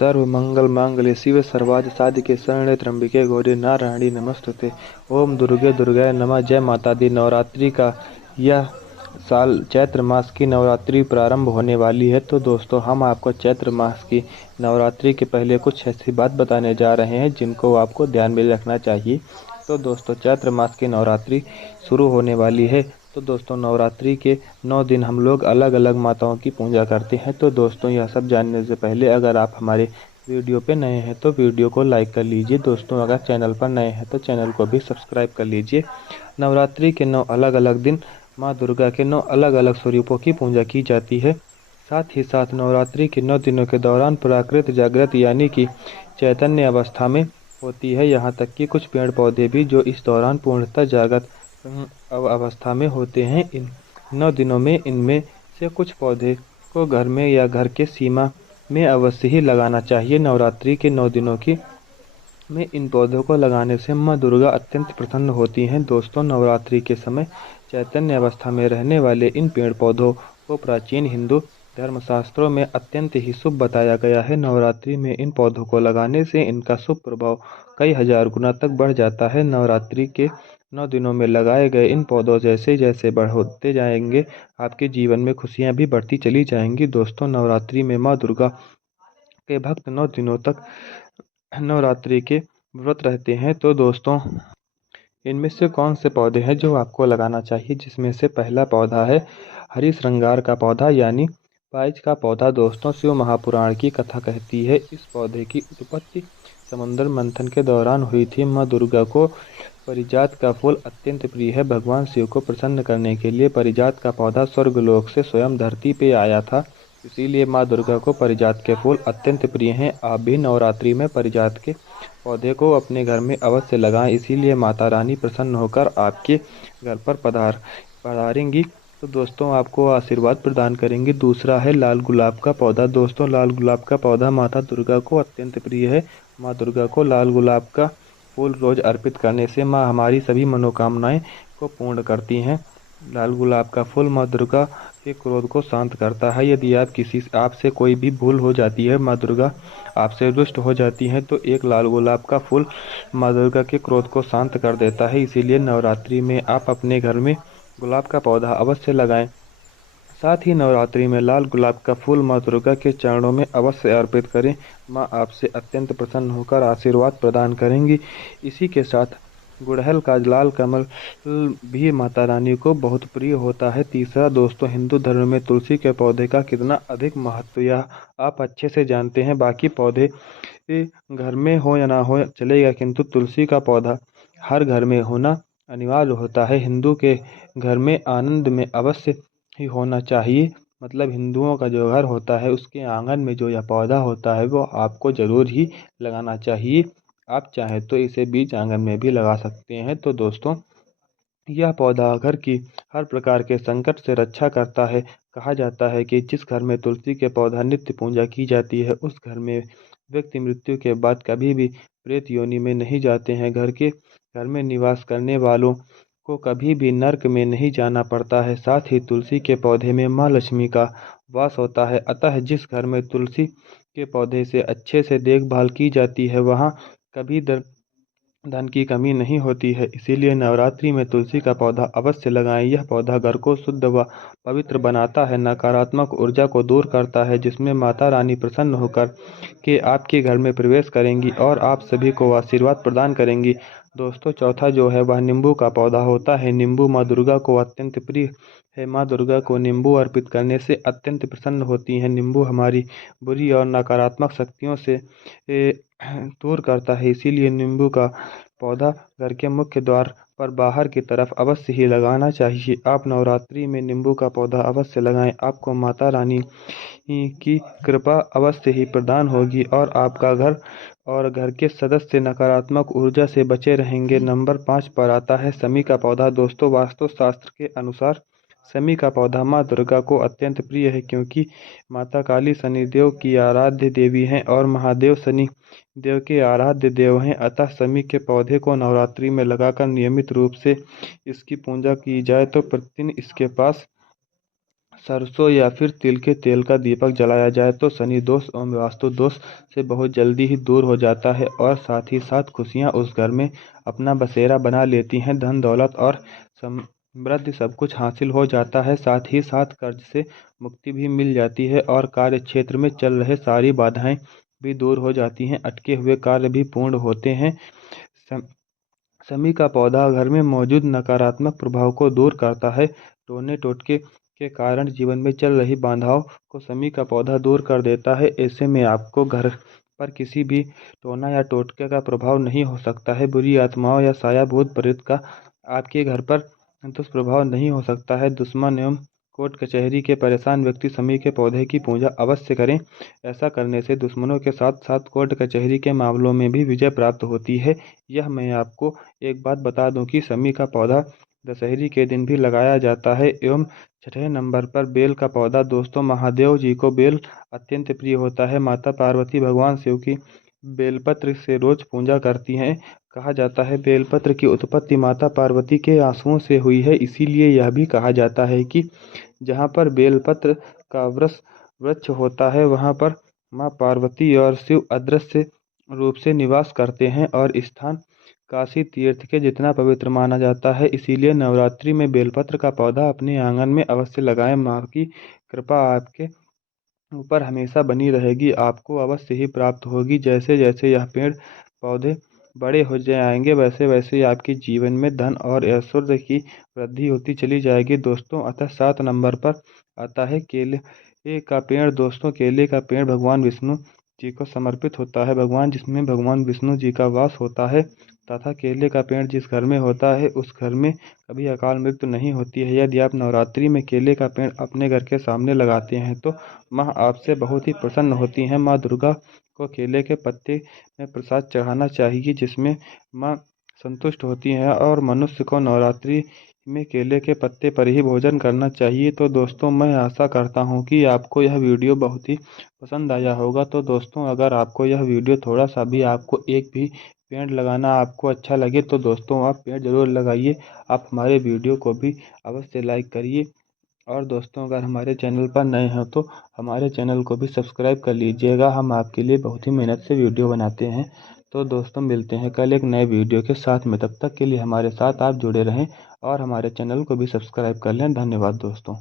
सर्व मंगल मांगल्ये शिवे सर्वार्थ साधिके शरण्ये त्र्यंबके गौरी नारायणी नमस्तुते। ओम दुर्गे दुर्गाय नमः। जय माता दी। नवरात्रि का यह साल चैत्र मास की नवरात्रि प्रारंभ होने वाली है। तो दोस्तों, हम आपको चैत्र मास की नवरात्रि के पहले कुछ ऐसी बात बताने जा रहे हैं जिनको आपको ध्यान में रखना चाहिए। तो दोस्तों, चैत्र मास की नवरात्रि शुरू होने वाली है। तो दोस्तों, नवरात्रि के 9 दिन हम लोग अलग अलग माताओं की पूजा करते हैं। तो दोस्तों, यह सब जानने से पहले अगर आप हमारे वीडियो पे नए हैं तो वीडियो को लाइक कर लीजिए। दोस्तों, अगर चैनल पर नए हैं तो चैनल को भी सब्सक्राइब कर लीजिए। नवरात्रि के 9 अलग अलग दिन माँ दुर्गा के 9 अलग अलग स्वरूपों की पूजा की जाती है। साथ ही साथ नवरात्रि के 9 दिनों के दौरान प्राकृत जागृत यानी कि चैतन्य अवस्था में होती है। यहाँ तक कि कुछ पेड़ पौधे भी जो इस दौरान पूर्णतः जागृत अवस्था में होते हैं। इन 9 दिनों में इनमें से कुछ पौधे को घर में या घर के सीमा में अवश्य ही लगाना चाहिए। नवरात्रि के 9 दिनों की में इन पौधों को लगाने से माँ दुर्गा अत्यंत प्रसन्न होती हैं। दोस्तों, नवरात्रि के समय चैतन्य अवस्था में रहने वाले इन पेड़ पौधों को प्राचीन हिंदू धर्मशास्त्रों में अत्यंत ही शुभ बताया गया है। नवरात्रि में इन पौधों को लगाने से इनका शुभ प्रभाव कई हजार गुना तक बढ़ जाता है। नवरात्रि के 9 दिनों में लगाए गए इन पौधों जैसे जैसे बढ़ते जाएंगे, आपके जीवन में खुशियां भी बढ़ती चली जाएंगी। दोस्तों, नवरात्रि में माँ दुर्गा के भक्त 9 दिनों तक नवरात्रि के व्रत रहते हैं। तो दोस्तों, इनमें से कौन से पौधे हैं जो आपको लगाना चाहिए, जिसमें से पहला पौधा है हरी श्रृंगार का पौधा यानी पाइज का पौधा। दोस्तों, शिव महापुराण की कथा कहती है इस पौधे की उत्पत्ति समुद्र मंथन के दौरान हुई थी। माँ दुर्गा को पारिजात का फूल अत्यंत प्रिय है। भगवान शिव को प्रसन्न करने के लिए पारिजात का पौधा स्वर्गलोक से स्वयं धरती पे आया था। इसीलिए माँ दुर्गा को पारिजात के फूल अत्यंत प्रिय हैं। आप भी नवरात्रि में पारिजात के पौधे को अपने घर में अवश्य लगाएं। इसीलिए माता रानी प्रसन्न होकर आपके घर पर पधारेंगी। तो दोस्तों, आपको आशीर्वाद प्रदान करेंगी। दूसरा है लाल गुलाब का पौधा। दोस्तों, लाल गुलाब का पौधा माता दुर्गा को अत्यंत प्रिय है। माँ दुर्गा को लाल गुलाब का फूल रोज अर्पित करने से माँ हमारी सभी मनोकामनाएं को पूर्ण करती हैं। लाल गुलाब का फूल माँ दुर्गा के क्रोध को शांत करता है। यदि आपसे कोई भी भूल हो जाती है, माँ दुर्गा आपसे रुष्ट हो जाती हैं, तो एक लाल गुलाब का फूल माँ दुर्गा के क्रोध को शांत कर देता है। इसीलिए नवरात्रि में आप अपने घर में गुलाब का पौधा अवश्य लगाएं। साथ ही नवरात्रि में लाल गुलाब का फूल माँ दुर्गा के चरणों में अवश्य अर्पित करें। माँ आपसे अत्यंत प्रसन्न होकर आशीर्वाद प्रदान करेंगी। इसी के साथ गुड़हल का लाल कमल भी माता रानी को बहुत प्रिय होता है। तीसरा दोस्तों, हिंदू धर्म में तुलसी के पौधे का कितना अधिक महत्व यह आप अच्छे से जानते हैं। बाकी पौधे घर में हो या ना हो चलेगा, किंतु तुलसी का पौधा हर घर में होना अनिवार्य होता है। हिंदू के घर में आनंद में अवश्य ही होना चाहिए। मतलब हिंदुओं का जो घर होता है उसके आंगन में जो यह पौधा होता है वो आपको ज़रूर ही लगाना चाहिए। आप चाहें तो इसे बीच आंगन में भी लगा सकते हैं। तो दोस्तों, यह पौधा घर की हर प्रकार के संकट से रक्षा करता है। कहा जाता है कि जिस घर में तुलसी के पौधा नित्य पूजा की जाती है उस घर में व्यक्ति मृत्यु के बाद कभी भी प्रेत योनि में नहीं जाते हैं। घर में निवास करने वालों को कभी भी नर्क में नहीं जाना पड़ता है। साथ ही तुलसी के पौधे में माँ लक्ष्मी का वास होता है। अतः जिस घर में तुलसी के पौधे से अच्छे से देखभाल की जाती है वहाँ कभी धन की कमी नहीं होती है। इसीलिए नवरात्रि में तुलसी का पौधा अवश्य लगाएं। यह पौधा घर को शुद्ध व पवित्र बनाता है, नकारात्मक ऊर्जा को दूर करता है, जिसमें माता रानी प्रसन्न होकर के आपके घर में प्रवेश करेंगी और आप सभी को आशीर्वाद प्रदान करेंगी। दोस्तों, चौथा जो है वह नींबू का पौधा होता है। नींबू माँ दुर्गा को अत्यंत प्रिय है। माँ दुर्गा को नींबू अर्पित करने से अत्यंत प्रसन्न होती हैं। नींबू हमारी बुरी और नकारात्मक शक्तियों से दूर करता है। इसीलिए नींबू का पौधा घर के मुख्य द्वार पर बाहर की तरफ अवश्य ही लगाना चाहिए। आप नवरात्रि में नींबू का पौधा अवश्य लगाएं। आपको माता रानी की कृपा अवश्य ही प्रदान होगी और आपका घर और घर के सदस्य नकारात्मक ऊर्जा से बचे रहेंगे। नंबर 5 पर आता है शमी का पौधा। दोस्तों, वास्तु शास्त्र के अनुसार शमी का पौधा माँ दुर्गा को अत्यंत प्रिय है, क्योंकि माता काली शनिदेव की आराध्य देवी हैं और महादेव शनि देव के आराध्य देव हैं। अतः शमी के पौधे को नवरात्रि में लगाकर नियमित रूप से इसकी पूजा की जाए तो प्रतिदिन इसके पास सरसों या फिर तिल के तेल का दीपक जलाया जाए तो शनि दोष एवं वास्तु दोष से बहुत जल्दी ही दूर हो जाता है और साथ ही साथ खुशियां उस घर में अपना बसेरा बना लेती हैं। धन दौलत और समृद्धि सब कुछ हासिल हो जाता है। साथ ही साथ कर्ज से मुक्ति भी मिल जाती है और कार्य क्षेत्र में चल रहे सारी बाधाएं भी दूर हो जाती हैं। अटके हुए कार्य भी पूर्ण होते हैं। शमी का पौधा घर में मौजूद नकारात्मक प्रभाव को दूर करता है। टोने टोटके के कारण जीवन में चल रही बाधाओं को शमी का पौधा दूर कर देता है। ऐसे में आपको घर पर किसी भी टोना या टोटके का प्रभाव नहीं हो सकता है। बुरी आत्माओं या साया भूत प्रेत का आपके घर पर दुष्प्रभाव नहीं हो सकता है। दुश्मन एवं कोर्ट कचहरी के परेशान व्यक्ति शमी के पौधे की पूजा अवश्य करें। ऐसा करने से दुश्मनों के साथ साथ कोर्ट कचहरी के मामलों में भी विजय प्राप्त होती है। यह मैं आपको एक बात बता दूं कि शमी का पौधा दशहरे के दिन भी लगाया जाता है। एवं छठे नंबर पर बेल का पौधा। दोस्तों, महादेव जी को बेल अत्यंत प्रिय होता है। माता पार्वती भगवान शिव की बेलपत्र से रोज पूजा करती हैं। कहा जाता है बेलपत्र की उत्पत्ति माता पार्वती के आंसुओं से हुई है। इसीलिए यह भी कहा जाता है कि जहाँ पर बेलपत्र का वृक्ष होता है वहाँ पर माँ पार्वती और शिव अदृश्य रूप से निवास करते हैं और स्थान काशी तीर्थ के जितना पवित्र माना जाता है। इसीलिए नवरात्रि में बेलपत्र का पौधा अपने आंगन में अवश्य लगाएं। माँ की कृपा आपके ऊपर हमेशा बनी रहेगी। आपको अवश्य ही प्राप्त होगी। जैसे जैसे यह पेड़ पौधे बड़े हो जाएंगे वैसे वैसे ही आपके जीवन में धन और ऐश्वर्य की वृद्धि होती चली जाएगी। दोस्तों, अतः 7 नंबर पर आता है केले का पेड़। दोस्तों, केले का पेड़ भगवान विष्णु जी को समर्पित होता है। जिसमें भगवान विष्णु जी का वास होता है तथा केले का पेड़ जिस घर में होता है उस घर में कभी अकाल मृत्यु नहीं होती है। यदि आप नवरात्रि में केले का पेड़ अपने घर के सामने लगाते हैं तो माँ आपसे बहुत ही प्रसन्न होती हैं। माँ दुर्गा को केले के पत्ते में प्रसाद चढ़ाना चाहिए जिसमें माँ संतुष्ट होती हैं और मनुष्य को नवरात्रि में केले के पत्ते पर ही भोजन करना चाहिए। तो दोस्तों, मैं आशा करता हूँ कि आपको यह वीडियो बहुत ही पसंद आया होगा। तो दोस्तों, अगर आपको यह वीडियो थोड़ा सा भी आपको एक भी पेड़ लगाना आपको अच्छा लगे तो दोस्तों आप पेड़ ज़रूर लगाइए। आप हमारे वीडियो को भी अवश्य लाइक करिए और दोस्तों, अगर हमारे चैनल पर नए हैं तो हमारे चैनल को भी सब्सक्राइब कर लीजिएगा। हम आपके लिए बहुत ही मेहनत से वीडियो बनाते हैं। तो दोस्तों, मिलते हैं कल एक नए वीडियो के साथ में। तब तक के लिए हमारे साथ आप जुड़े रहें और हमारे चैनल को भी सब्सक्राइब कर लें। धन्यवाद दोस्तों।